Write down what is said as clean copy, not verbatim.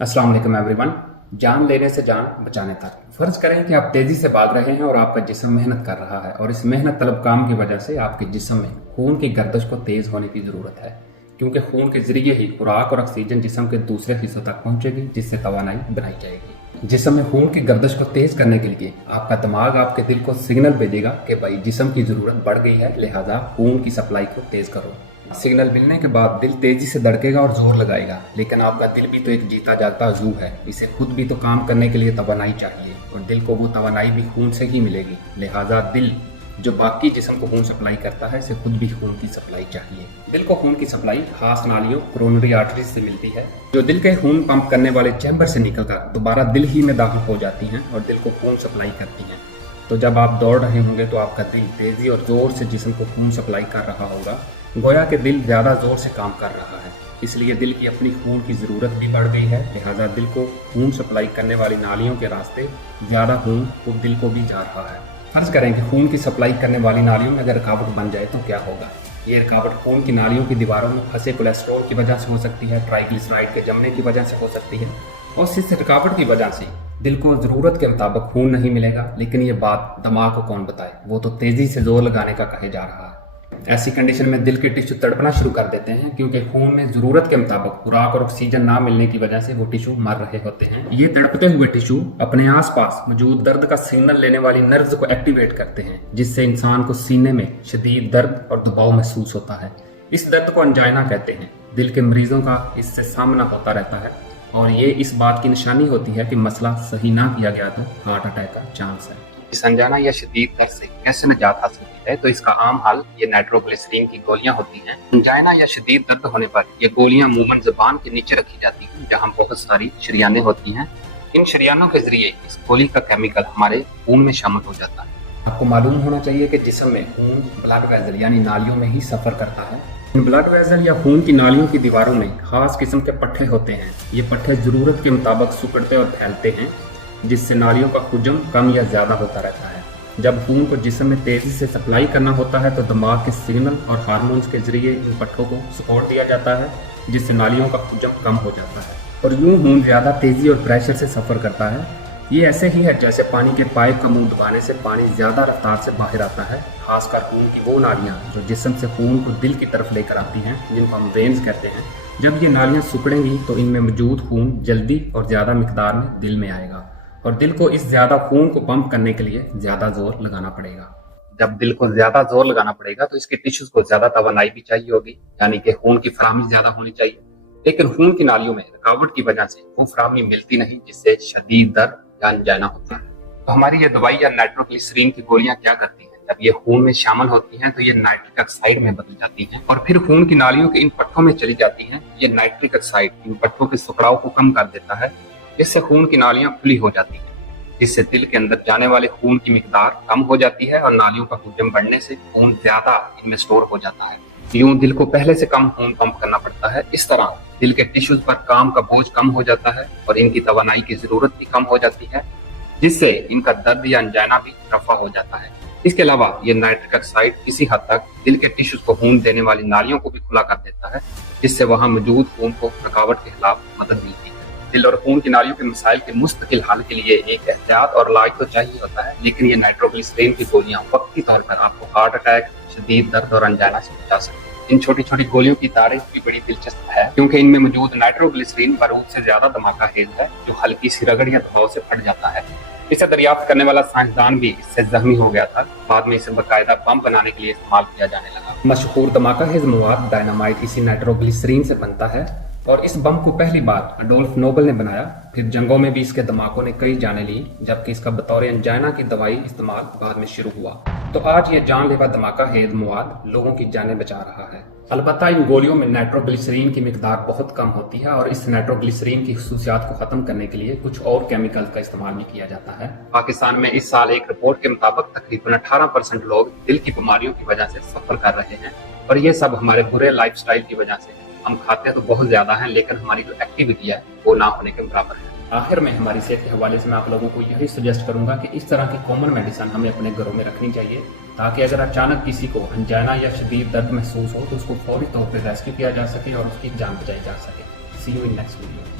अस्सलाम वालेकुम एवरीवन। जान लेने से जान बचाने तक। फर्ज करें कि आप तेजी से भाग रहे हैं और आपका जिस्म मेहनत कर रहा है और इस मेहनत तलब काम की वजह से आपके जिस्म में खून की गर्दिश को तेज होने की जरूरत है, क्योंकि खून के जरिए ही खुराक और ऑक्सीजन जिस्म के दूसरे हिस्सों तक पहुंचेगी, जिससे तवानाई बनाई जाएगी। जिस्म में खून की गर्दिश को तेज करने के लिए आपका दिमाग आपके दिल को सिग्नल भेजेगा कि भाई जिस्म की जरूरत बढ़ गई है, लिहाजा खून की सप्लाई को तेज करो। सिग्नल मिलने के बाद दिल तेजी से धड़केगा और जोर लगाएगा, लेकिन आपका दिल भी तो एक जीता जागता जू है, इसे खुद भी तो काम करने के लिए तवानाई चाहिए और दिल को वो तवानाई भी खून से ही मिलेगी। लिहाजा दिल जो बाकी जिस्म को खून सप्लाई करता है, इसे खुद भी खून की सप्लाई चाहिए। दिल को खून की सप्लाई खास नालियों कोरोनरी आर्टरीज से मिलती है, जो दिल के खून पंप करने वाले चैम्बर से निकलकर दोबारा दिल ही में दाखिल हो जाती हैं और दिल को खून सप्लाई करती हैं। तो जब आप दौड़ रहे होंगे तो आपका दिल तेजी और जोर से जिस्म को खून सप्लाई कर रहा होगा, गोया कि दिल ज्यादा जोर से काम कर रहा है, इसलिए दिल की अपनी खून की जरूरत भी बढ़ गई है। लिहाजा दिल को खून सप्लाई करने वाली नालियों के रास्ते ज्यादा खून खुद दिल को भी जा रहा है। फर्ज करें कि खून की सप्लाई करने वाली नालियों में अगर रुकावट बन जाए तो क्या होगा। ये रुकावट खून की नालियों की दीवारों में फंसे कोलेस्ट्रॉल की वजह से हो सकती है, ट्राइग्लिसराइड के जमने की वजह से हो सकती है, और इस रुकावट की वजह से दिल को जरूरत के मुताबिक खून नहीं मिलेगा। लेकिन ये बात दिमाग को कौन बताए, वो तो तेजी से जोर लगाने का कहे जा रहा है। ऐसी कंडीशन में दिल के टिश्यू तड़पना शुरू कर देते हैं, क्योंकि खून में जरूरत के मुताबिक खुराक और ऑक्सीजन ना मिलने की वजह से वो टिश्यू मर रहे होते हैं। ये तड़पते हुए टिश्यू अपने आसपास मौजूद दर्द का सिग्नल लेने वाली नर्व्स को एक्टिवेट करते हैं, जिससे इंसान को सीने में शदीद दर्द और दबाव महसूस होता है। इस दर्द को अंजाइना कहते हैं। दिल के मरीजों का इससे सामना होता रहता है और ये इस बात की निशानी होती है कि मसला सही ना किया गया तो हार्ट अटैक का चांस है। इस अंजाना या शदीद दर्द से कैसे निजात हासिल की है, तो इसका आम हल ये नाइट्रोग्लिसरीन की गोलियां होती हैं। अंजाना या शदीद दर्द होने पर ये गोलियां अमूमन जुबान के नीचे रखी जाती हैं, जहां बहुत सारी शरियानें होती हैं। इन शरियानों के जरिए इस गोली का केमिकल हमारे खून में शामिल हो जाता है। आपको मालूम होना चाहिए कि जिस्म में खून ब्लड वेसल यानी नालियों में ही सफर करता है। इन ब्लड वेसल या खून की नालियों की दीवारों में खास किस्म के पट्टे होते हैं। ये पट्टे जरूरत के मुताबिक सिकुड़ते और फैलते हैं, जिससे नालियों का हुजम कम या ज्यादा होता रहता है। जब खून को जिस्म में तेजी से सप्लाई करना होता है तो दिमाग के सिग्नल और हार्मोन्स के जरिए इन पट्टों को सपोर्ट दिया जाता है, जिससे नालियों का हुजम कम हो जाता है और यूं खून ज्यादा तेजी और प्रेशर से सफर करता है। ये ऐसे ही है जैसे पानी के पाइप का मुंह दबाने से पानी ज्यादा रफ्तार से बाहर आता है। खासकर खून की वो नालियां जो जिस्म से खून को दिल की तरफ लेकर आती हैं, जिनको हम वेन्स कहते हैं, जब ये नालियां सिकुड़ेंगी तो इनमें मौजूद खून जल्दी और ज्यादा मिकदार में दिल में आएगा और दिल को इस ज्यादा खून को पंप करने के लिए ज्यादा जोर लगाना पड़ेगा। जब दिल को ज्यादा जोर लगाना पड़ेगा तो इसके टिश्यूज को ज्यादा तवानाई भी चाहिए होगी, यानी कि खून की फराहमी ज्यादा होनी चाहिए। लेकिन खून की नालियों में रुकावट की वजह से वो फराहमी मिलती नहीं, जिससे शदीद दर्द या अंजाइना होता है। तो हमारी ये दवाई या नाइट्रोग्लिसरीन की गोलियां क्या करती हैं, जब ये खून में शामिल होती हैं तो ये नाइट्रिक ऑक्साइड में बदल जाती हैं और फिर खून की नालियों के इन पट्टों में चली जाती हैं। ये नाइट्रिक ऑक्साइड इन पट्टों के सुकड़ाव को कम कर देता है, इससे खून की नालियां खुली हो जाती हैं, जिससे दिल के अंदर जाने वाले खून की मिकदार कम हो जाती है और नालियों का हुजम बढ़ने से खून ज्यादा इनमें स्टोर हो जाता है। यूं दिल को पहले से कम खून पंप करना पड़ता है। इस तरह दिल के टिश्यूज पर काम का बोझ कम हो जाता है और इनकी तवानाई की जरूरत भी कम हो जाती है, जिससे इनका दर्द या अंजाइना भी रफा हो जाता है। इसके अलावा ये नाइट्रिक ऑक्साइड किसी हद तक दिल के टिश्यूज को खून देने वाली नालियों को भी खुला कर देता है, जिससे वहां मौजूद खून को रुकावट के खिलाफ मदद मिलती है। दिल और खून की नालियों के मसाइल के मुस्तकिल हल के लिए एक एहतियात और इलाज तो चाहिए होता है, लेकिन ये नाइट्रोग्लिसरीन की गोलियां वक्ती तौर पर आपको हार्ट अटैक, शदीद दर्द और अंजाइना से बचा सकती है। इन छोटी छोटी गोलियों की तारीफ भी बड़ी दिलचस्प है, क्योंकि इनमें मौजूद नाइट्रोग्लिसरीन बारूद से ज्यादा धमाका खेल है, जो हल्की सी रगड़ या दबाव से फट जाता है। इसे दरियाफ्त करने वाला साइंसदान भी इससे जख्मी हो गया था। बाद में इसे बाकायदा बम बनाने के लिए इस्तेमाल किया जाने लगा। मशहूर धमाका खेज मवाद डायनामाइट इसी नाइट्रोग्लिसरीन से बनता है और इस बम को पहली बार अडोल्फ नोबल ने बनाया। फिर जंगों में भी इसके धमाकों ने कई जानें ली, जबकि इसका बतौर अंजाइना की दवाई इस्तेमाल बाद में शुरू हुआ। तो आज ये जानलेवा धमाका हेज मवाद लोगों की जानें बचा रहा है। अलबत्ता इन गोलियों में नाइट्रोग्लिसरीन की मिकदार बहुत कम होती है और इस नाइट्रोग्लिसरीन की खसूसियात को खत्म करने के लिए कुछ और केमिकल का इस्तेमाल भी किया जाता है। पाकिस्तान में इस साल एक रिपोर्ट के मुताबिक तकरीबन 18% लोग दिल की बीमारियों की वजह से सफर कर रहे हैं और ये सब हमारे बुरे लाइफस्टाइल की वजह से। हम खाते तो बहुत ज्यादा हैं, लेकिन हमारी जो एक्टिविटी है वो ना होने के बराबर है। आखिर में हमारी सेहत के हवाले से मैं आप लोगों को यही सजेस्ट करूंगा कि इस तरह की कॉमन मेडिसिन हमें अपने घरों में रखनी चाहिए, ताकि अगर अचानक किसी को अंजाइना या शदीद दर्द महसूस हो तो उसको फौरी तौर पर रेस्क्यू किया जा सके और उसकी जान बचाई जा सके। सी यू इन नेक्स्ट वीडियो।